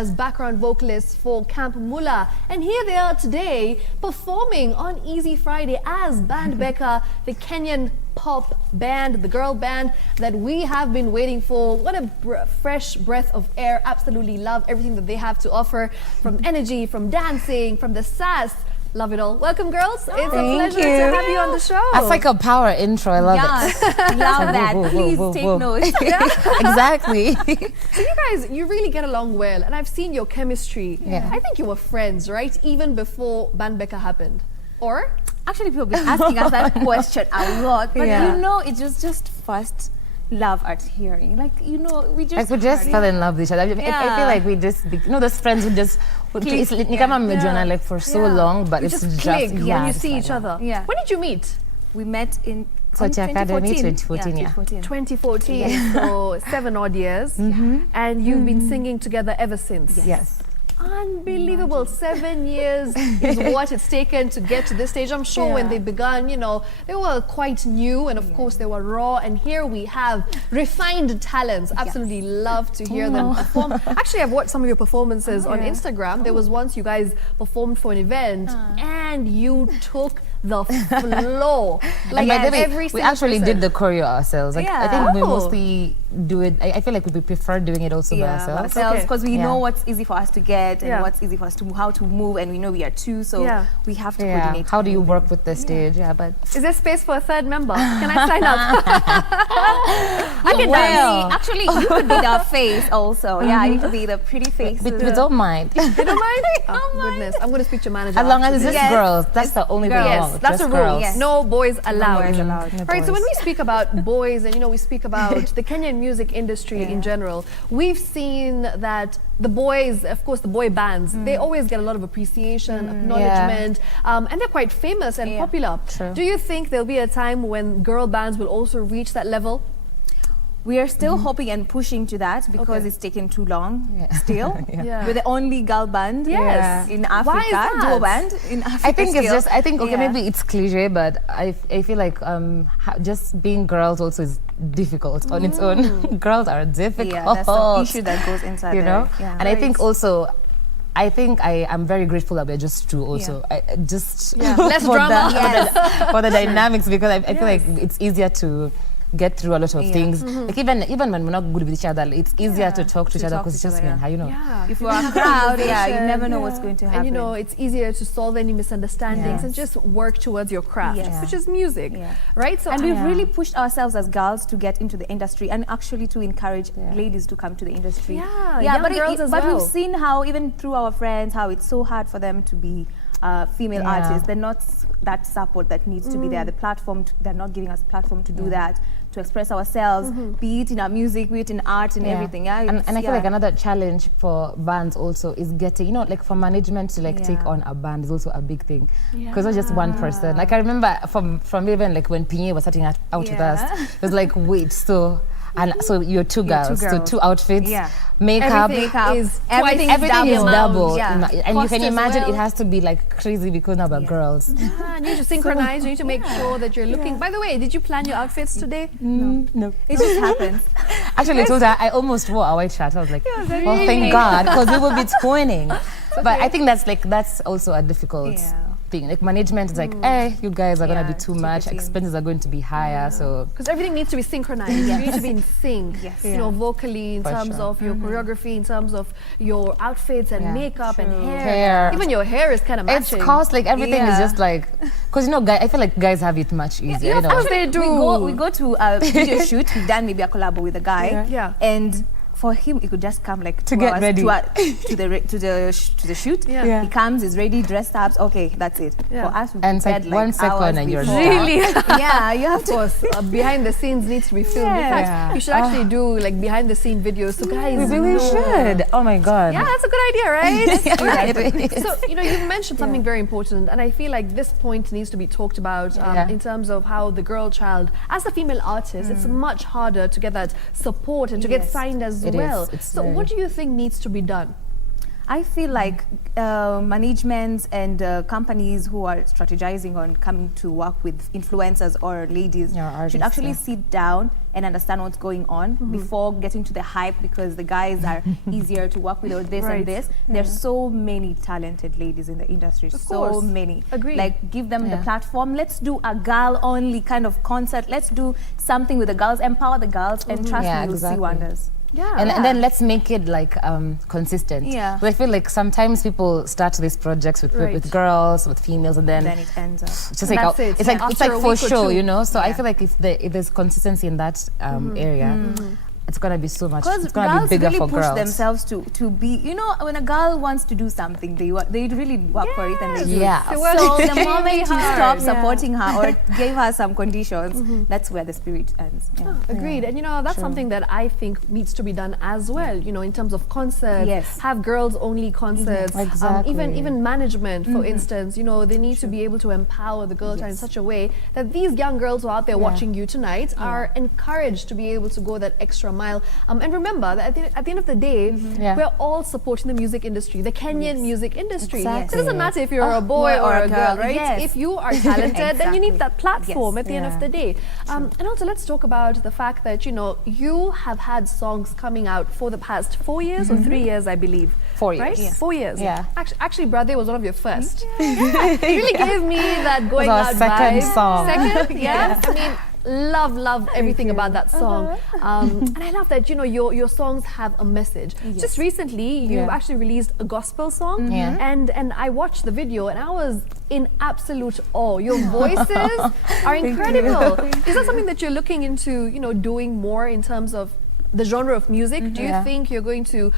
as background vocalists for Camp Mula. And here they are today performing on Easy Friday as Band Beca, the Kenyan pop band, the girl band that we have been waiting for. What a fresh breath of air. Absolutely love everything that they have to offer, from energy, from dancing, from the sass. Love it all. Welcome, girls. It's a pleasure to have you on the show. That's like a power intro. I love it. Love that. Please take note. Exactly. So you guys, you really get along well, and I've seen your chemistry. Yeah. I think you were friends, right? Even before Band Beca happened. Or? Actually, people have been asking us that question a lot, but you know, it was just first love at hearing. Like, you know, we just fell in love with each other. I feel like we just, you know, those friends who just like for so long, but it's just click when you see each other. Yeah. When did you meet? We met in Academy 2014. 2014. So 7 odd years, and you've been singing together ever since. Yes. Unbelievable. 7 years is what it's taken to get to this stage. I'm sure when they began, you know, they were quite new, and of course they were raw, and here we have refined talents. Absolutely love to hear them perform. Actually, I've watched some of your performances on Instagram. There was once you guys performed for an event and you took the floor. Like we actually did the choreo ourselves. Like, I think we mostly do it. I feel like we prefer doing it also by ourselves. Because we know what's easy for us to get and what's easy for us to how to move, and we know we are two, so we have to coordinate. How do you work with the stage? But is there space for a third member? Can I sign up? I can dance. Actually, you could be the face also. Yeah, you could be the pretty face. We don't mind. You don't mind? Oh, goodness. I'm going to speak to your manager. As long as it's just girls. That's the only thing wrong. That's a rule. Yes. No boys allowed. No boys allowed. No right, so when we speak about boys, and you know, we speak about the Kenyan music industry in general, we've seen that the boys, of course, the boy bands, they always get a lot of appreciation, acknowledgement, and they're quite famous and popular. True. Do you think there'll be a time when girl bands will also reach that level? We are still hoping and pushing to that because it's taken too long still. We're the only girl band in Africa, Why is that? duo band in Africa. I think it's just, okay, maybe it's cliche, but I feel like just being girls also is difficult on its own. Girls are difficult. Yeah, that's the issue that goes inside you know? And I think also, I am very grateful that we're just two also. Less drama. For the dynamics, because I feel like it's easier to get through a lot of things. Like even when we're not good with each other, it's easier to talk to each other because it's just you know. If we're a crowd, you never know what's going to happen. And you know, it's easier to solve any misunderstandings and just work towards your craft, which is music, right? So and we've really pushed ourselves as girls to get into the industry and actually to encourage ladies to come to the industry. Young girls as well. But we've seen how even through our friends, how it's so hard for them to be female artists. They're not that support that needs to be there. The platform, they're not giving us platform to do that, to express ourselves, be it in our music, be it in art and everything. And I feel like another challenge for bands also is getting, you know, like for management to like take on a band is also a big thing. Because it's not just one person. Like I remember from even like when Pinye was starting out with us, it was like, wait, so you're two girls, so 2 outfits, makeup, everything is double. And you can imagine it has to be like crazy because now we're girls. You need to synchronize, you need to make sure that you're looking. By the way, did you plan your outfits today? No. It just happens. Actually, I told her I almost wore a white shirt. I was like, oh, thank God, because we will be twinning. But I think that's also a difficult thing. Like management is like, hey, you guys are gonna be too much. Expenses are going to be higher. So because everything needs to be synchronized. You need to be in sync. You know, vocally, in terms of your choreography, in terms of your outfits and makeup and hair. Even your hair is kind of matching. It's cost, like everything is just like, because you know, I feel like guys have it much easier. Of course they do. We go to a video shoot. We've done maybe a collab with a guy. And for him, he could just come like to get ready to the shoot. He comes, is ready, dressed up. Okay, that's it. For us, we and like 1 second and you're really you have to. Of course, behind the scenes needs to be filmed. In fact, you should actually do like behind the scene videos. So guys, we really should. Oh my God. Yeah, that's a good idea, right? So you know, you mentioned something very important, and I feel like this point needs to be talked about in terms of how the girl child, as a female artist, it's much harder to get that support and to get signed as well. So what do you think needs to be done? I feel like managements and companies who are strategizing on coming to work with influencers or ladies should actually sit down and understand what's going on before getting to the hype, because the guys are easier to work with, or this and this. There's so many talented ladies in the industry, so many. Agreed. Like, give them the platform. Let's do a girl-only kind of concert. Let's do something with the girls, empower the girls, and trust me, you'll see wonders. And then let's make it like consistent. But I feel like sometimes people start these projects with girls, with females, and then it ends up. It's just like it's like for show, you know. So I feel like if there's consistency in that area, it's gonna be so much. It's gonna be bigger really for girls. Push themselves to be. You know, when a girl wants to do something, they really work for it, and they do it. So the moment you stop supporting her or gave her some conditions, that's where the spirit ends. Agreed. And you know, that's something that I think needs to be done as well. You know, in terms of concerts, have girls only concerts. Even management, for instance. You know, they need to be able to empower the girl child in such a way that these young girls who are out there watching you tonight are encouraged to be able to go that extra mile. And remember that at the end of the day, we're all supporting the music industry, the Kenyan music industry. It doesn't matter if you're a boy or a girl, right? If you are talented, then you need that platform at the end of the day. And also, let's talk about the fact that, you know, you have had songs coming out for the past 4 years or 3 years, I believe. 4 years. Right? 4 years. Yeah. Actually, Brother was one of your first. It really gave me that going out second vibe. song. Second, I mean, love everything about that song. And I love that, you know, your songs have a message. Just recently, you actually released a gospel song, and I watched the video and I was in absolute awe. Your voices are incredible. Is that something that you're looking into, you know, doing more in terms of the genre of music? Do you think you're going to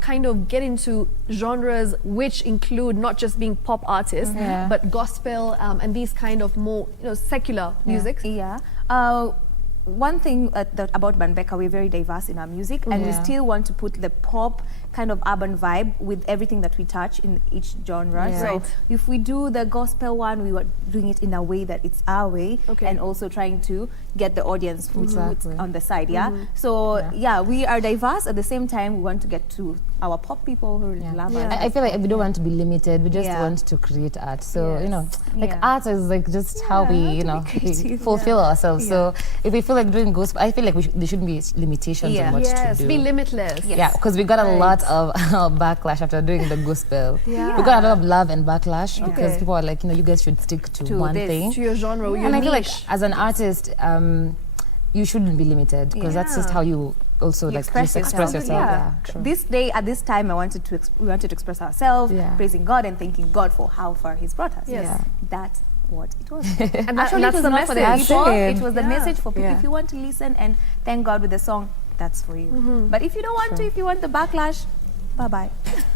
kind of get into genres which include not just being pop artists, but gospel and these kind of more, you know, secular music? One thing about Band Beca, we're very diverse in our music, and we still want to put the pop kind of urban vibe with everything that we touch in each genre. So if we do the gospel one, we were doing it in a way that it's our way, and also trying to get the audience on the side. So we are diverse. At the same time, we want to get to our pop people who love us. I feel like we don't want to be limited. We just want to create art. So you know, like art is like just how we, you know, we fulfill ourselves. So if we feel like doing gospel, I feel like there shouldn't be limitations on what to do. Be limitless. Yeah, because we got a lot of backlash after doing the gospel. We got a lot of love and backlash because people are like, you know, you guys should stick to one thing. To your genre, and I feel like as an artist, you shouldn't be limited because that's just how you also express yourself. This day, at this time, we wanted to express ourselves, praising God and thanking God for how far He's brought us. That's what it was. And actually, that's it was the not for the message. people. It was the message for people. If you want to listen and thank God with the song, that's for you. But if you don't want to, if you want the backlash, bye-bye.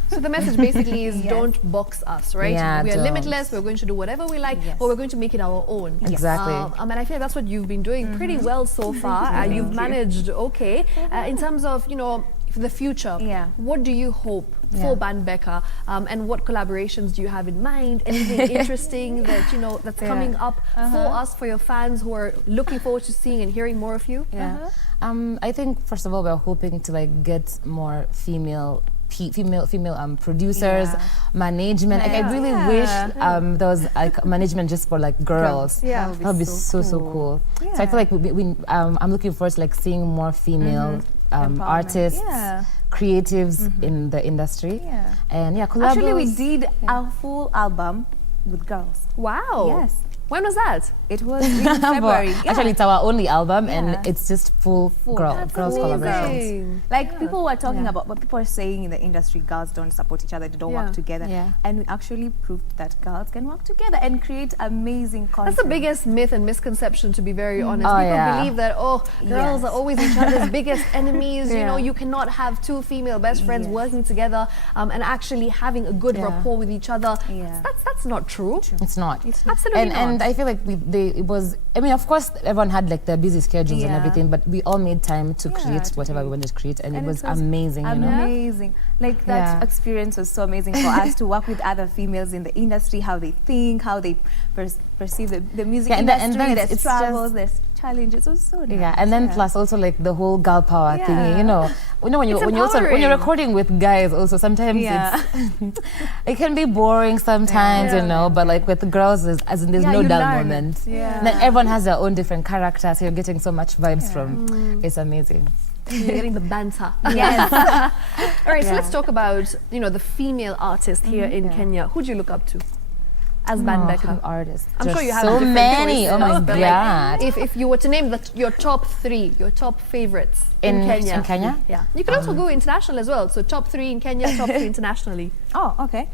So the message basically is don't box us, right? We are limitless, we're going to do whatever we like, but we're going to make it our own. Exactly. And I feel that's what you've been doing pretty well so far. You've managed okay. In terms of, you know, for the future, what do you hope for Band Beca, and what collaborations do you have in mind? Anything interesting that, you know, that's coming up for us, for your fans who are looking forward to seeing and hearing more of you? I think first of all, we're hoping to like get more female producers, management. Like, I really wish there was like management just for like girls. That would be so cool. So I feel like I'm looking forward to like seeing more female artists, creatives in the industry. And collaborations. Actually, we did a full album with girls. Wow. Yes. When was that? It was in February. Actually, it's our only album, and it's just full girls collaborations. Like people were talking about what people are saying in the industry: girls don't support each other, they don't work together. And we actually proved that girls can work together and create amazing content. That's the biggest myth and misconception, to be very honest. People believe that girls are always each other's biggest enemies. You know, you cannot have two female best friends working together and actually having a good rapport with each other. That's not true. It's not. It's absolutely not. And I feel like I mean, of course, everyone had like their busy schedules and everything, but we all made time to create whatever we wanted to create, and it was amazing, you know? Amazing. Like, that experience was so amazing for us to work with other females in the industry, how they think, how they perceive the music Yeah, and industry. then There's it's struggles, there's challenges. It was so nice. Yeah, and then plus also like the whole girl power Yeah. thingy, you know when you when empowering. you're recording with guys also sometimes Yeah. it's it can be boring sometimes, Yeah. you know, but like with the girls is as in there's Yeah, no you dull learn. moment. Yeah. And then everyone has their own different character, so you're getting so much vibes from. It's amazing. You're getting the banter. Yes. All right, so Yeah. let's talk about, you know, the female artist here in Kenya. Who do you look up to as Band Beca? Artists. I'm sure you have so different many. choices, Oh my but god. like, if you were to name your top 3, your top favorites in Kenya. In Kenya? Yeah. You can also go international as well. So top 3 in Kenya, top 3 internationally. Oh, okay.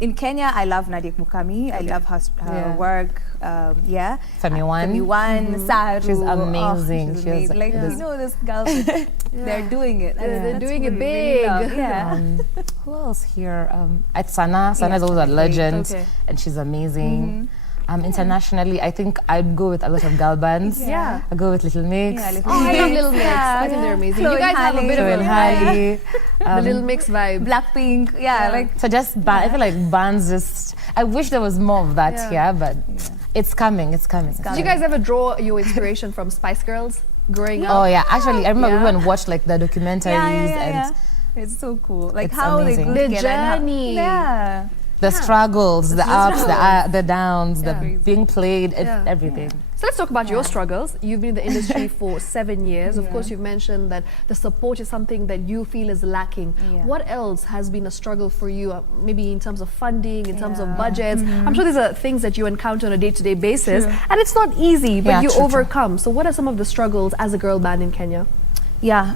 In Kenya, I love Nadia Mukami. I love her Yeah. work. Femi One. Femi One, Saru. She's Oh, amazing. she's She was amazing. Like, this- you know, these girls, they're doing it. They're That's doing who it we really love. big. Yeah. Who else here? At Sana. Sana is Yeah, also a legend, okay. and she's amazing. Internationally, I think I'd go with a lot of girl bands. Yeah. I'd go with Little Mix. Yeah, Little Oh, I love Mix. Little Mix. I think they're amazing. Chloe You guys have a Halle. bit of Joel a Halle. the Little Mix vibe. Blackpink. Yeah, like So just I feel like bands just. I wish there was more of that Yeah. here, but it's coming. It's coming. Did you guys ever draw your inspiration from Spice Girls growing up? Oh yeah, actually, I remember Yeah. we went and watched like the documentaries and It's so cool. Like It's how amazing. they grew The together and how- journey. Yeah. the struggles, the ups, the downs, the Yeah. being played, Yeah. everything. So let's talk about your struggles. You've been in the industry for 7 years. Of Yeah. course, you've mentioned that the support is something that you feel is lacking. Yeah. What else has been a struggle for you, maybe in terms of funding, in terms of Yeah. budgets? I'm sure these are things that you encounter on a day-to-day basis, and it's not easy, but Yeah, you true, true. overcome. So what are some of the struggles as a girl band in Kenya? Yeah,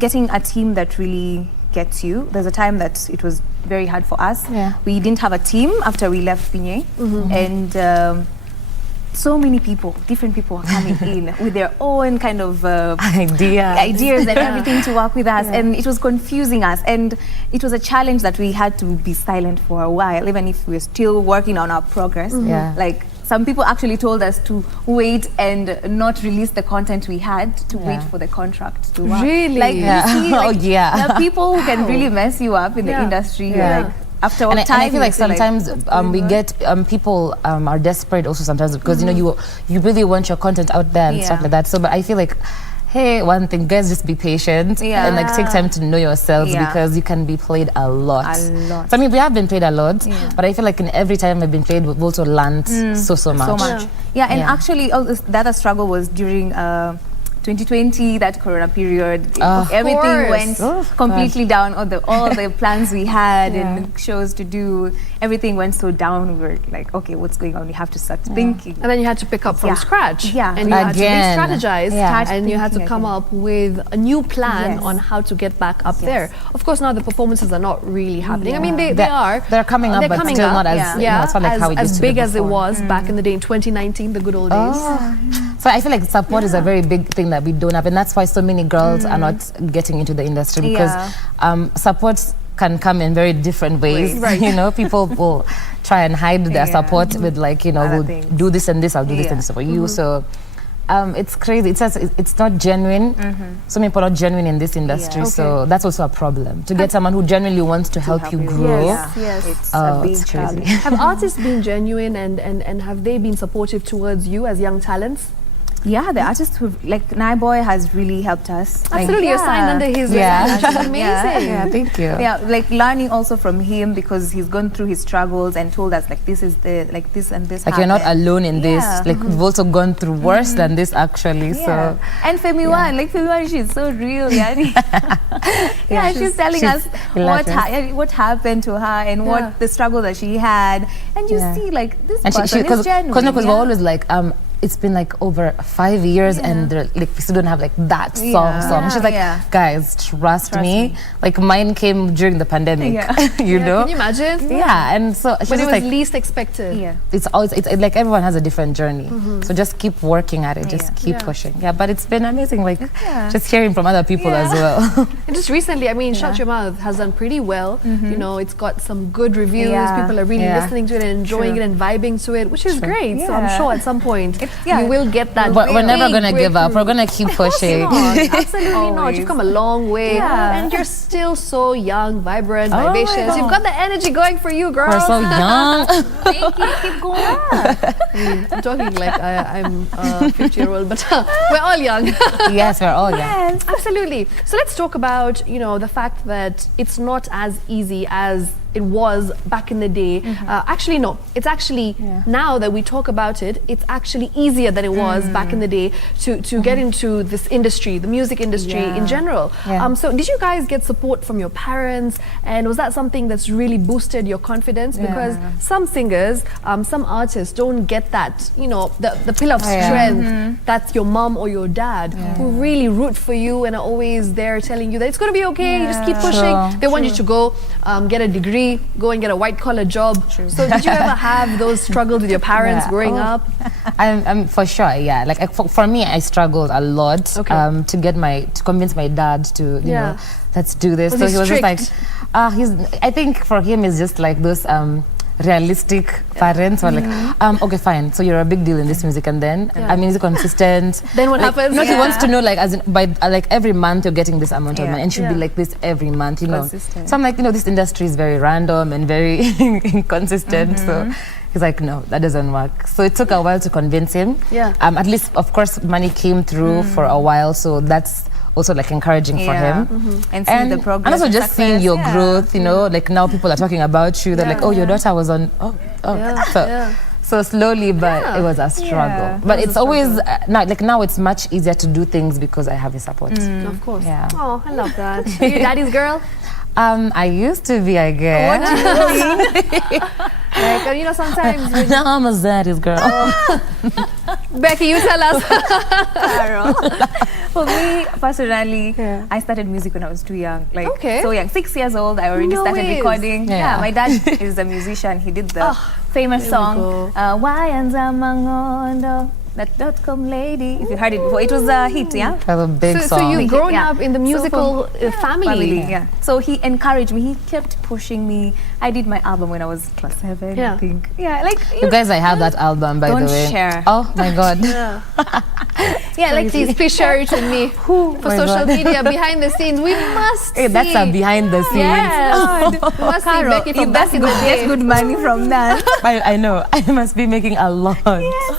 getting a team that really gets you. There's a time that it was very hard for us. Yeah. We didn't have a team after we left Pinye, and so many people, different people are coming in with their own kind of ideas and everything to work with us, and it was confusing us, and it was a challenge that we had to be silent for a while, even if we're still working on our progress. Yeah. Like some people actually told us to wait and not release the content we had to wait Yeah. for the contract to work. Really? Like, Yeah. you see, like, Oh, yeah. there are people who can really mess you up in Yeah. the industry. Yeah. Like, after And a time, I feel you like feel sometimes we get people are desperate also sometimes because you know you really want your content out there and stuff Yeah. like that. So, but I feel like, hey, one thing, guys, just be patient and like take time to know yourselves Yeah. because you can be played a lot. A lot. So I mean, we have been played a lot, but I feel like in every time we've been played, we've also learned so much. so much. Yeah, and Yeah. actually, the other struggle was during 2020, that Corona period. Of Everything course. went Oh, completely down. All the plans we had Yeah. and shows to do, everything went so down. We were like, okay, what's going on? We have to start thinking. And then you had to pick up from Yeah. scratch. Yeah. And you had to Again. re-strategize. Yeah. Start And you had to thinking come again. up with a new plan Yes. on how to get back up Yes. there. Of course, now the performances are not really happening. I mean, they are. They're coming up, They're but coming still up. not as Yeah. you know, it's not like how it used as to be big as it before. was back in the day in 2019, the good old days. So I feel like support is a very big thing that we don't have, and that's why so many girls are not getting into the industry because support can come in very different ways. Right. You know, people will try and hide their Yeah. support with like, you know, Other we'll things. do this and this, I'll do this Yeah. and this for you. So it's crazy. It's not genuine. So many people are not genuine in this industry. Yeah. So that's also a problem. To get someone who genuinely wants to help you grow. Yes, yes. It's Oh, a big it's crazy. challenge. Have artists been genuine and have they been supportive towards you as young talents? Yeah, the artists who like Boy has really helped us. Like, Absolutely, you're signed under his Yeah. which is amazing. Yeah, thank you. Yeah, like learning also from him because he's gone through his struggles and told us like this is the like this and this. Like you're not happened. alone in this. Yeah. Like we've also gone through worse than this actually. Yeah. So And Femi One, like Femi One, she's so real, yani. Yeah, she's telling she's us what happened to her and Yeah. what the struggle that she had, and you Yeah. see like this and person is genuine. because yeah. we're always like it's been like over 5 years and like we still don't have like that song. Yeah. She's like, Yeah. guys, trust me. Like mine came during the pandemic. Yeah. you Yeah, know? Can you imagine? Yeah, and so she's When it just was like least expected. Yeah. it's always it's like everyone has a different journey. So just keep working at it. Just Yeah. keep Yeah. pushing. Yeah, but it's been amazing. Like Yeah. just hearing from other people as well. And just recently, I mean, Shut Your Mouth has done pretty well. You know, it's got some good reviews. Yeah. People are really Yeah. listening to it and enjoying True. it and vibing to it, which is great. So I'm Yeah. sure at some point, you will get that. But we're never going to give up. We're breakthrough. going to keep pushing. Absolutely not. You've come a long way. Yeah. And you're still so young, vibrant, Oh my vivacious. God. You've got the energy going for you, girl. We're so young. Thank you. Keep going. I'm talking like I'm a 50-year-old, but we're all young. Yes, we're all young. Yes. Absolutely. So let's talk about, the fact that it's not as easy as it was back in the day. Actually, no. It's actually, now that we talk about it, it's actually easier than it was back in the day to get into this industry, the music industry in general. Yeah. So did you guys get support from your parents? And was that something that's really boosted your confidence? Because some singers, some artists don't get that, the pillar of strength that's your mom or your dad who really root for you and are always there telling you that it's going to be okay, you just keep pushing. True. They want you to go get a degree, go and get a white-collar job. So did you ever have those struggles with your parents growing up? I'm for sure, yeah. Like for me, I struggled a lot to convince my dad to, you know, let's do this. So he was just like, I think for him it's just like those realistic parents were like, okay, fine. So you're a big deal in this music, and then I mean, is it consistent? Then what happens? No, he wants to know like as in, by like every month you're getting this amount of money, and should be like this every month, you know. Consistent. So I'm like, this industry is very random and very inconsistent. So he's like, no, that doesn't work. So it took a while to convince him. At least, of course, money came through for a while, so that's also like encouraging for him. And see the progress. And also and just seeing success. your growth, like now people are talking about you. They're like, oh, your daughter was on, So slowly, but it was a struggle. But it's always, now it's much easier to do things because I have your support. Of course. Yeah. Oh, I love that. Are you daddy's girl? I used to be, I guess. What do you mean? Like, sometimes when Now I'm a daddy's girl. Becky, you tell us. For me, personally, I started music when I was too young. Like, so young. 6 years old, I already started recording. Yeah. My dad is a musician. He did the famous song, Wayanza Mangondo. That .com lady, if you heard it before, it was a hit, yeah? That was a big song. So you've grown up in the musical family. Yeah. So he encouraged me. He kept pushing me. I did my album when I was class 7, I think. Yeah, like you guys, I have that album, by the way. Don't share. Oh my God. Like please share it with me for social media, behind the scenes. We must see. That's a behind the scenes. Yes. We must see Becky from back in the day. Get good money from that. I know. I must be making a lot. Yes.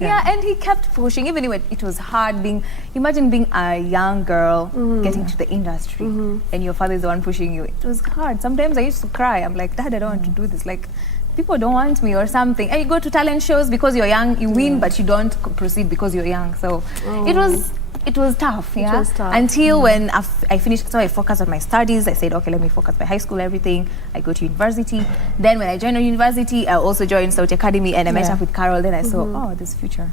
Yeah, and he kept pushing, even when it was hard imagine being a young girl getting to the industry and your father is the one pushing you. It was hard. Sometimes I used to cry. I'm like, Dad, I don't want to do this. Like, people don't want me or something. And you go to talent shows because you're young, you win, but you don't proceed because you're young. So it was tough, It was tough. Until when I finished, so I focused on my studies. I said, okay, let me focus my high school, everything. I go to university. Then when I joined university, I also joined Saudi Academy, and I met up with Carol. Then I saw, oh, there's future.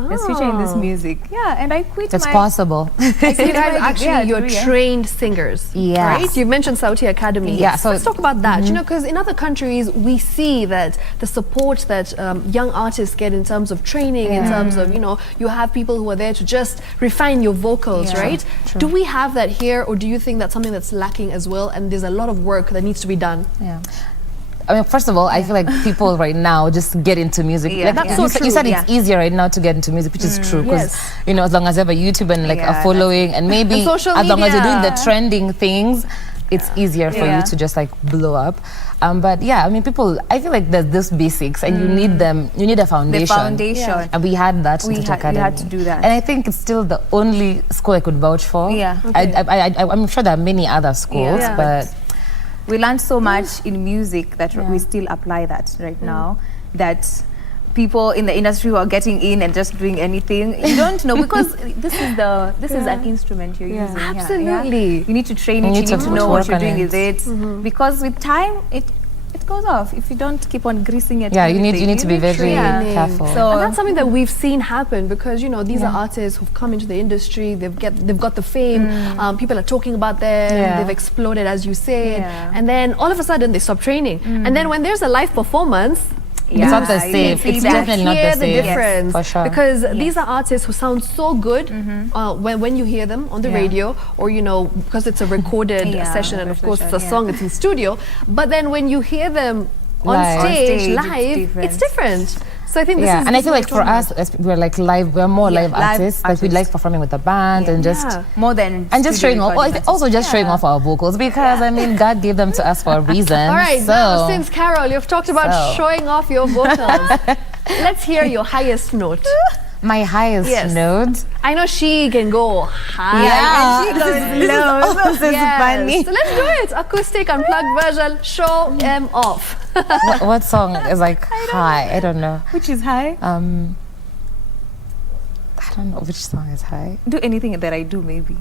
There's future in this music. Yeah, and I quit It's possible. So you guys actually, you're trained singers, Yes. right? You mentioned Saudi Academy. Yeah, so let's talk about that. Because in other countries, we see that the support that young artists get in terms of training, in terms of, you have people who are there to just refine your vocals, right? True. Do we have that here, or do you think that's something that's lacking as well, and there's a lot of work that needs to be done? Yeah. I mean, first of all, I feel like people right now just get into music. Like, that's so true. You said it's easier right now to get into music, which is true. Because, as long as you have a YouTube and like a following, and maybe and social as long as you're doing media. the trending things, it's easier for you to just like blow up. But yeah, I mean, I feel like there's those basics and you need them, you need a foundation. The foundation. And we had that in Saudi Academy. We had to do that. And I think it's still the only school I could vouch for. Yeah. I'm sure there are many other schools, but we learned so much in music that we still apply that right now, that people in the industry who are getting in and just doing anything, you don't know, because this is an instrument you're using. Absolutely. You need to train it, you need to know what you're doing with it, because with time it goes off if you don't keep on greasing it. You need to be very careful. So and that's something that we've seen happen, because these are artists who've come into the industry, they've got the fame, people are talking about them, they've exploded, as you said, and then all of a sudden they stop training, and then when there's a live performance, it's not the same. It's definitely not the same. Hear the difference, for sure. because these are artists who sound so good when you hear them on the radio, or because it's a recorded session, and of course it's a song, it's in studio. But then when you hear them on stage live, it's different. So I think this is. And I feel what like we're for talking us, we're like more live artists. Like we like performing with the band and just more than and just showing off. Also just showing off our vocals because I mean God gave them to us for a reason. All right, so. now since Carol, you've talked about showing off your vocals. Let's hear your highest note. My highest note. I know she can go high. Yeah, and she goes low. This is funny. So let's do it. Acoustic, unplugged version. Show them off. What song is like high? I don't know. Which is high? I don't know which song is high. Do anything that I do, maybe.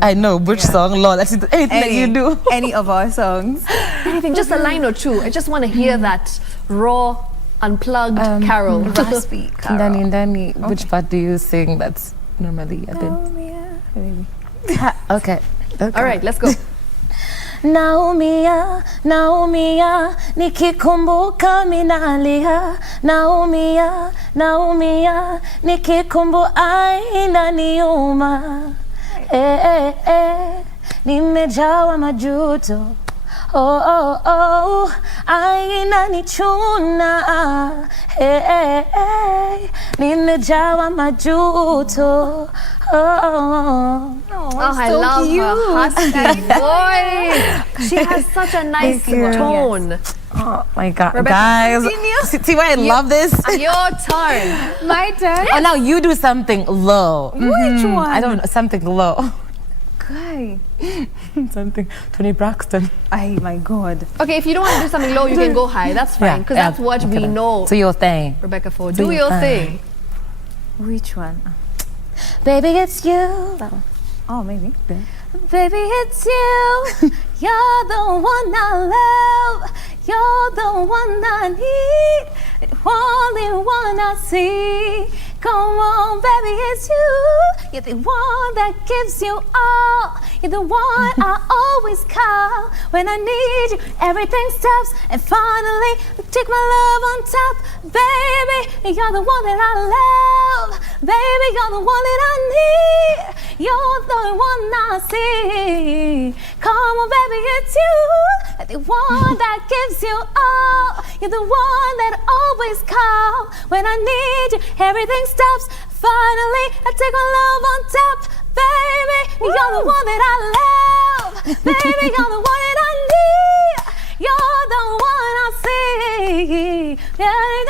I know which song, Lord. That's anything that you do. Any of our songs. Anything, just a line or two. I just want to hear that raw, unplugged Carol. Raspy Carol. Ndani, which part do you sing that's normally a bit? Okay. All right, let's go. Naumia, naumia, nikikumbuka minalia. Naumia, naumia, nikikumbuka inaniuma. Nimejawa majuto. Inanichuna. Nimejawa majuto. I love her husky voice. She has such a nice tone. Yes. Oh my God, Rebecca, guys! See why I love this? Your turn. My turn. Oh, now you do something low. Which one? I don't know, something low. Okay. Something. Tony Braxton. My God. Okay, if you don't want to do something low, you can go high. That's fine, because that's what we know. Do your thing. Rebecca, for do your thing. Which one? Baby, it's you. Oh, maybe. Baby, it's you. You're the one I love. You're the one I need. The only one I see. Come on, baby, it's you. You're the one that gives you all. You're the one I always call when I need you. Everything stops, and finally, take my love on top. Baby, you're the one that I love. Baby, you're the one that I need. You're the one I see. Come on, baby, it's you. The one that gives you all. You're the one that always call when I need you. Everything stops. Finally, I take my love on top. Baby, you're the one that I love. Baby, you're the one that I need. You're the one I see. Yeah, I need.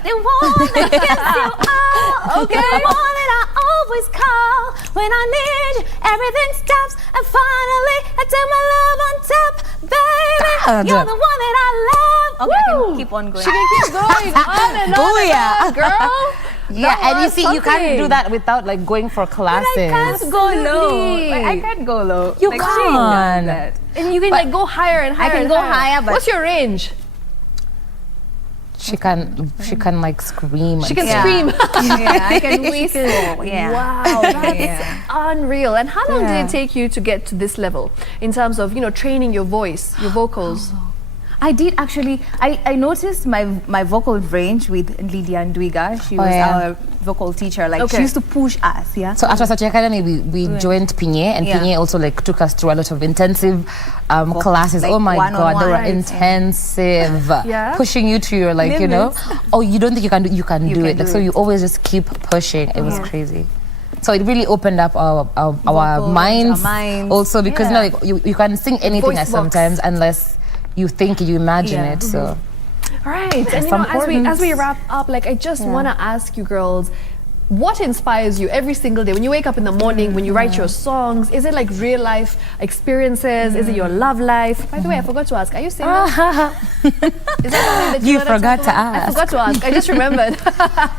The one that gives you all. Okay. The one that I always call when I need you. Everything stops, and finally I take my love on top. Baby, you're the one that I love. Okay, I can keep on going. She can keep going on and on and on, girl. Yeah, and you see, you can't do that without like going for classes. But I can't go low. I can't go low. You like, can't. And you can like go higher and higher. I can go higher, but what's your range? She can like scream. She can Yeah. scream. yeah, I can whistle. Yeah. Wow, that's unreal. And how long did it take you to get to this level in terms of, you know, training your voice, your vocals? I did actually. I noticed my vocal range with Lydia Ndwiga. She was our vocal teacher. Like she used to push us. Yeah. So after such academy, we joined Pinye, and Pinye also like took us through a lot of intensive classes. Like oh my God, they were one-on-one. intensive, Yeah. pushing you to your like Limits. oh, you don't think you can do, you can do it. do Like so, it. you always just keep pushing. It was crazy. So it really opened up our Vocals, minds, our minds. also because you know like, you can sing anything Voice box. sometimes unless you think you imagine it. So. Right. And you know, as we wrap up, like I just want to ask you girls, what inspires you every single day when you wake up in the morning, when you write your songs? Is it like real life experiences? Is it your love life? By the way, I forgot to ask, are you single? Is that something that You wanted forgot to I ask. forgot to ask. I just remembered.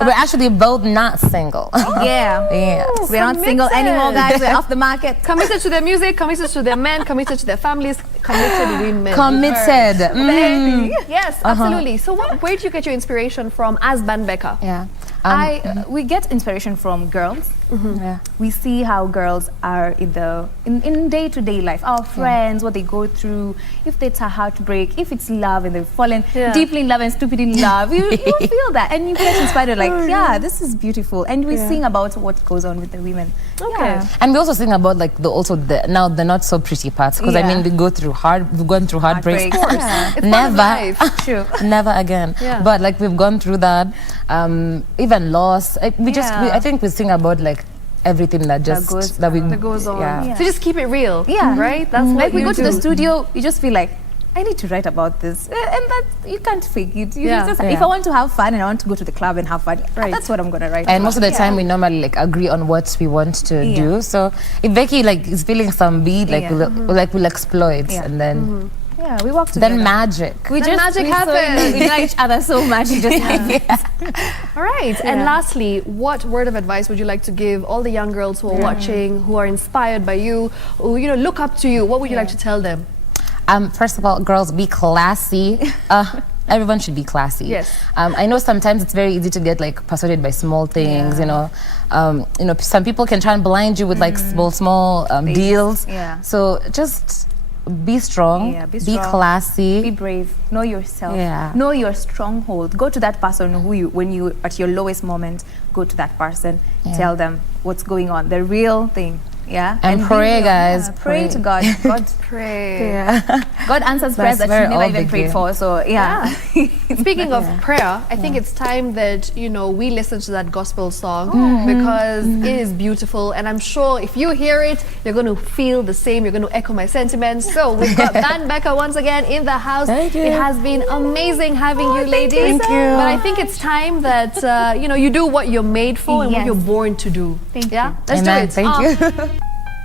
We're actually both not single. Yeah. Yeah. We're not single anymore, guys. We're off the market. Committed to their music, committed to their men, committed to their families, committed women. Committed. Baby. Yes, absolutely. So where did you get your inspiration from as Band Beca? Yeah. We get inspiration from girls, Yeah. We see how girls are in day-to-day life. Our friends, what they go through, if it's a heartbreak, if it's love and they've fallen deeply in love and stupid in love, you feel that and you get inspired like, yeah, this is beautiful. And we sing about what goes on with the women. Okay. Yeah. And we also sing about like the not so pretty parts, because I mean we've gone through heartbreaks. Of course. Yeah. It's part of life. True. Never again. Yeah. But like we've gone through that, even loss. I think we sing about like everything that goes on. Yeah. So just keep it real. Yeah. Right? That's what like we you go do. to the studio, you just feel like, I need to write about this, and that you can't fake it. If I want to have fun and I want to go to the club and have fun, that's what I'm gonna write. And most of the time, we normally like agree on what we want to do. So if Becky like is feeling some beat, like we'll exploit, and then we walk together. then magic. Magic happens. We know each other so much. It just All right. And lastly, what word of advice would you like to give all the young girls who are watching, who are inspired by you, who look up to you? What would you like to tell them? First of all, girls, be classy. Everyone should be classy. Yes. I know sometimes it's very easy to get like persuaded by small things. Some people can try and blind you with like small deals. Yeah. So just be strong. Yeah, be strong. classy. Be brave. Know yourself. Yeah. Know your stronghold. Go to that person when you at your lowest moment. Go to that person. Tell them what's going on. The real thing. Yeah. And pray, guys. Pray to God. God Pray. Yeah. God answers prayers that you never even prayed for. So yeah. Speaking of prayer, I think it's time that we listen to that gospel song because it is beautiful, and I'm sure if you hear it, you're going to feel the same. You're going to echo my sentiments. So we've got Band Beca once again in the house. Thank you. It has been amazing having you, ladies. Thank you. But I think it's time that you do what you're made for and what Yes. you're born to do. Thank yeah? you. Let's Amen. do it. Thank you.